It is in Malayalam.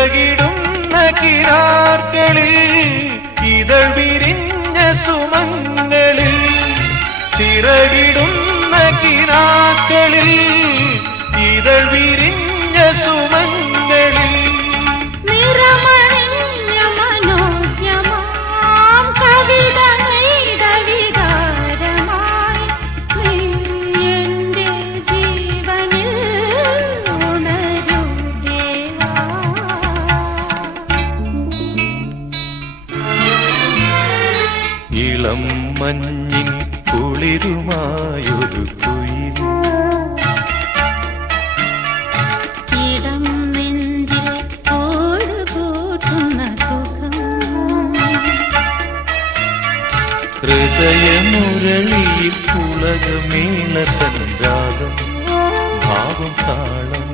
ചിറകിടുന്ന കിനാക്കളിൽ ഇതൾ വിരിഞ്ഞ സുമങ്ങളിൽ ചിറകിടുന്ന കിനാക്കളിൽ ഇതൾ വിരിഞ്ഞ സുമങ്ങളിൽ നിറമണിഞ്ഞ മനോജ്ഞമാം കവിത നെയ്ത വികാരമായി നീ എന്റെ ജീവനിൽ ഉണരൂ ദേവാ. ഇളം മഞ്ഞിൻ കുളിരുമായൊരു കുയിൽ ഇടം നെഞ്ചിൽ ഓടുകൂട്ടുന്ന സുഖം ഹൃദയമുരളിയിൽ പുളകമേള തൻ രാഗം ഭാവം താളം